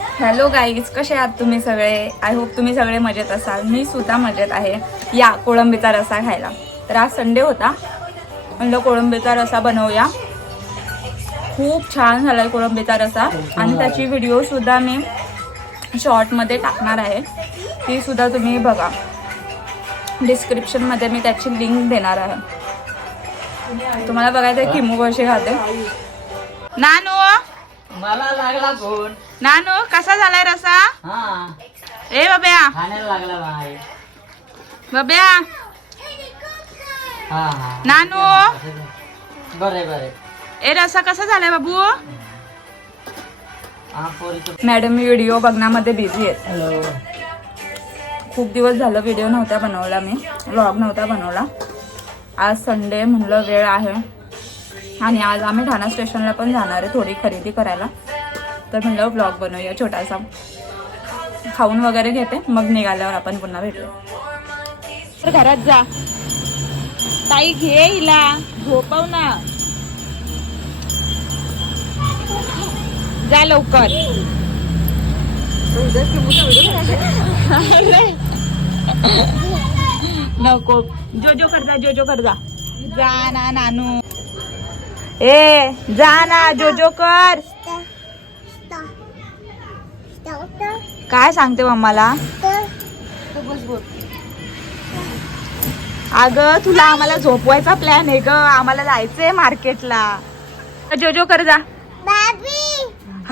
Hello guys कसे आहात तुम्ही सगळे? आय होप तुम्ही सगळे मजेत असाल. मी सुद्धा मजेत आहे या कोळंबीचा रसा खायला. तर आज संडे होता. म्हणलं कोळंबीचा रसा बनवूया. खूप छान झाला आहे कोळंबीचा रसा. आणि त्याची व्हिडिओ सुद्धा मी शॉर्टमध्ये टाकणार आहे. ती सुद्धा तुम्ही बघा. डिस्क्रिप्शनमध्ये मी त्याची लिंक देणार आहे. तुम्हाला बघायचं आहे किमू कशी खाते? नानू! मला लागला फोन. नानू कसा झालाय रसा? हा. ए बाब्या. खाण्याला लागला बाय बाब्या. हा हा. नानू. बरे बरे. ए रसा कसा झालाय बाबू? हा पोरीचं. मॅडम मी व्हिडिओ बघण्यामध्ये बिझी आहेत. हॅलो खूप दिवस झालं व्हिडिओ नव्हता बनवला मी. व्लॉग नव्हता बनवला. आज संडे म्हणलं वेळ आहे. आणि आज आम्ही ठाणा स्टेशनला पण जाणार आहे थोडी खरेदी करायला. तर म्हणलं ब्लॉग बनवूया छोटासा. खाऊन वगैरे घेते मग निघाल्यावर आपण पुन्हा भेटू तर घरात जा. ताई घे हिला. झोपव ना जा लवकर. नको. जो जो करजा जो जो कर जा जा ना नानू. ए जा ना जो जो कर. काय सांगते मम्माला? अगं तुला आम्हाला झोपवायचा प्लॅन आहे ग. आम्हाला जायचंय मार्केटला. जो जो कर जा.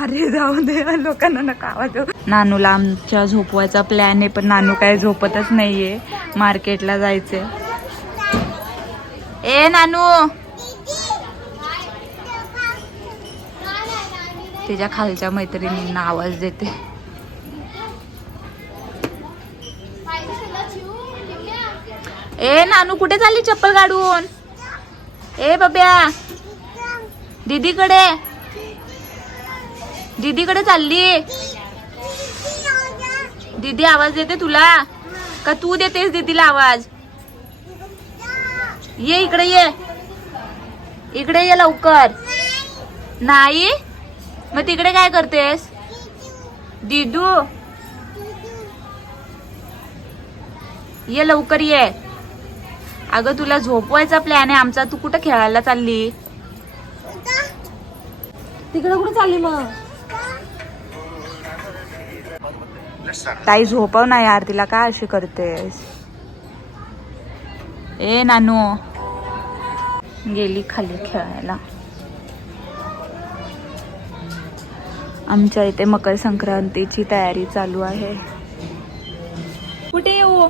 अरे जाऊ दे. लोकांना नका आवाज नानूला आमच्या झोपवायचा प्लॅन आहे पण नानू काय झोपतच नाहीये. मार्केटला जायचंय. ए नानू! त्याच्या खालच्या मैत्रिणींना आवाज देते. ए नानू कुठे चालली चप्पल काढून? ए बब्या. दीदीकडे. दीदीकडे चालली. दीदी आवाज देते तुला? का तू देतेस दीदीला आवाज? ये इकडे ये. इकडे ये लवकर. नाही? मग तिकडे काय करतेस? दीदू? ये लवकर ये. अगं तुला झोपवायचा प्लॅन आहे. आमचा तू कुठं खेळायला चालली? तिकडे कुठे चालली मग? ताई झोपव ना यार तिला काय अशी करतेस? ए नानू. गेली खाली खेळायला. आमच्या इथे मकर संक्रांतीची तयारी चालू आहे. कुठे येऊ?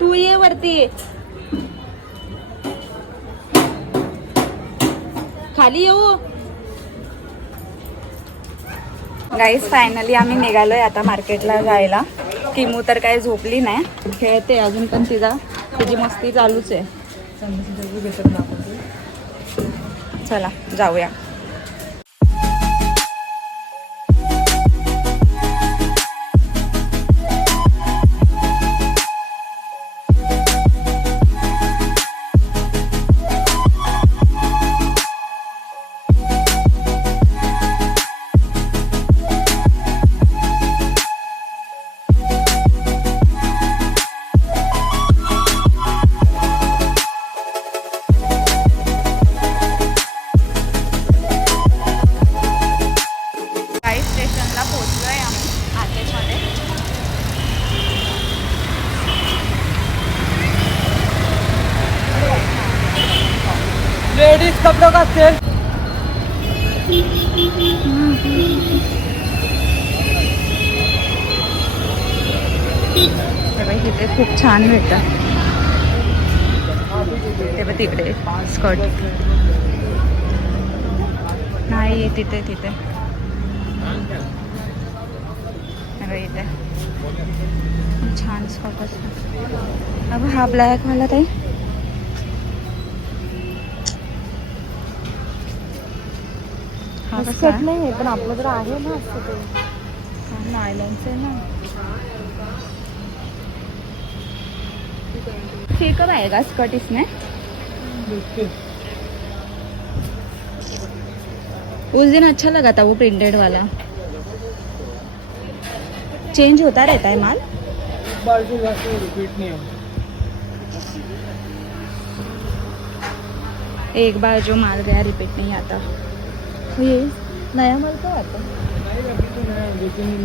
तू ये वरती. खाली येऊ? गाईज फायनली आम्ही निघालोय आता मार्केटला जायला. किमू तर काही झोपली नाही. खेळते अजून पण तिचा तिची मस्ती चालूच आहे. चला जाऊया. तेव्हा इथे खूप छान भेटतं बघ तिकडे स्कर्ट. नाही तिथे तिथे. इथे. खूप छान स्कर्ट असतं अगं हा ब्लॅक मला ताई. हा कसा सेट आहे? नाही पण आपलं तर आहे ना असं ते. नायलॉनचं आहे ना. ये कब आएगा स्कर्ट इसमें उस दिन अच्छा लगा था वो प्रिंटेड वाला. चेंज होता रहता है माल? बार से रिपीट नहीं एक बार जो माल गया रिपीट नहीं आता. ये. में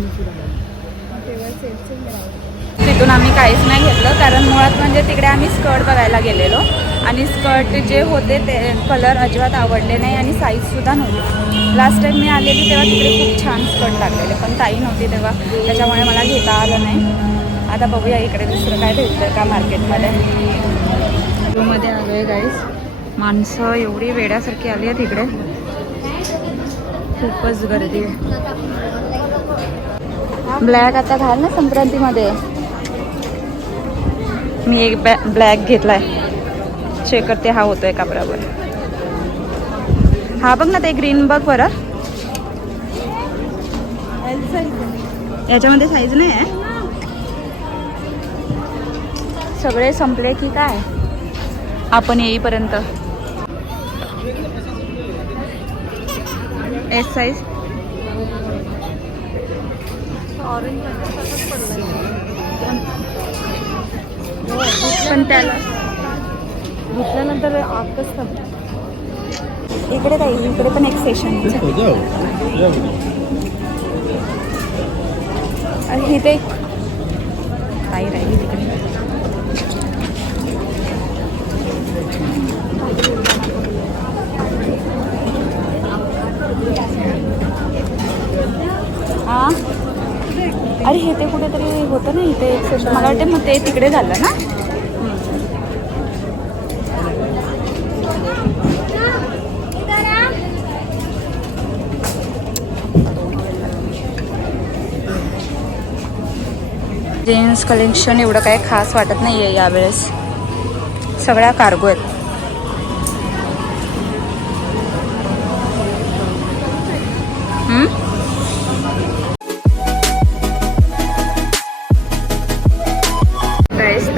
फिर आएगा। तिथून आम्ही काहीच नाही घेतलं कारण मुळात म्हणजे तिकडे आम्ही स्कर्ट बघायला गेलेलो. आणि स्कर्ट जे होते ते कलर अजिबात आवडले नाही आणि साईजसुद्धा नव्हती. लास्ट टाइम मी आलेली तेव्हा तिकडे खूप छान स्कर्ट लागलेले पण ताई नव्हती तेव्हा. त्याच्यामुळे मला घेता आलं नाही. आता बघूया इकडे दुसरं काय भेटतं का मार्केटमध्ये. मध्ये आलो आहे गाईज माणसं एवढी वेड्यासारखी आली आहेत इकडे. खूपच गर्दी. आहे ब्लॅक आता घाल ना संक्रांतीमध्ये. मी एक बॅ ब्लॅक घेतलाय. चेक करते हा होतोय का हा बघ ना ते ग्रीन बघ बरं. याच्यामध्ये साईज नाही आहे. सगळे संपले की काय? आपण येईपर्यंत. एस साईज पण त्याला. घेतल्यानंतर आतच इकडे काही इकडे पण एक सेशन इथे एक. ताई राहिली. अरे हे ते कुठेतरी होतं ना इथे एक मला वाटतं मग ते तिकडे झालं ना? जीन्स कलेक्शन एवढं काही खास वाटत नाही आहे यावेळेस. सगळ्या कार्गो आहेत.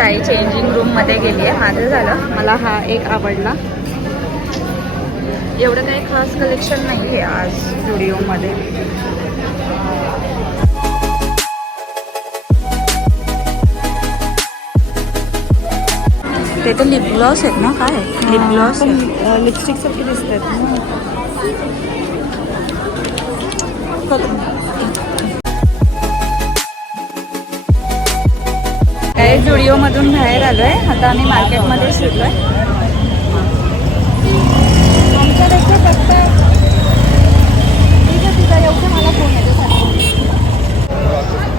ताई चेंजिंग रूममध्ये गेली आहे. माझं झालं. मला हा एक आवडला. एवढं काही खास कलेक्शन नाही आहे आज स्टुडिओमध्ये ते तर लिप ग्लॉस आहेत ना? काय? लिप ग्लॉस लिपस्टिक सारखे दिसत आहेत काय स्टुडिओमधून बाहेर आलोय. आता आम्ही मार्केटमध्ये शिरलोय.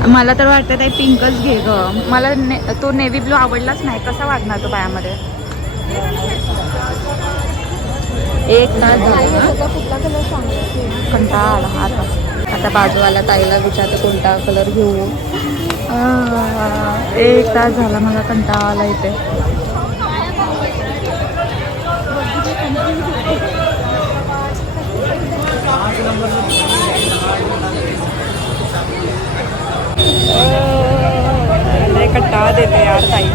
मला तर वाटतं ते पिंकच घे ग. मला ने तो नेव्ही ब्लू आवडलाच नाही. कसा वागणार तो पायामध्ये एक ना? कंटाळा आला. आता आता बाजूवाला ताईला विचारते कोणता कलर घेऊ. एक तास झाला मला कंटाळा आला इथे. कंटाळा देते यार ताई.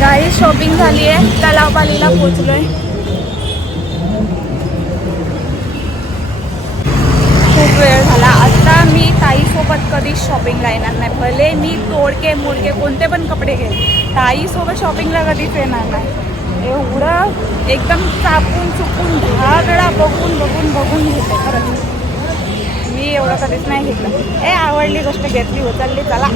गाडी शॉपिंग झाली आहे. तलावपालीला पोचलोय खूप वेळ झाला. आता मी ताईसोबत कधीच शॉपिंगला येणार नाही. भले मी तोडके मोडके कोणते पण कपडे घे ताईसोबत शॉपिंगला कधीच येणार नाही. एवढं एकदम चापून चुकून धागडा बघून बघून बघून घेते खरंच. मी एवढं कधीच नाही घेतलं. ए आवडली गोष्ट घेतली हो. चालली चला.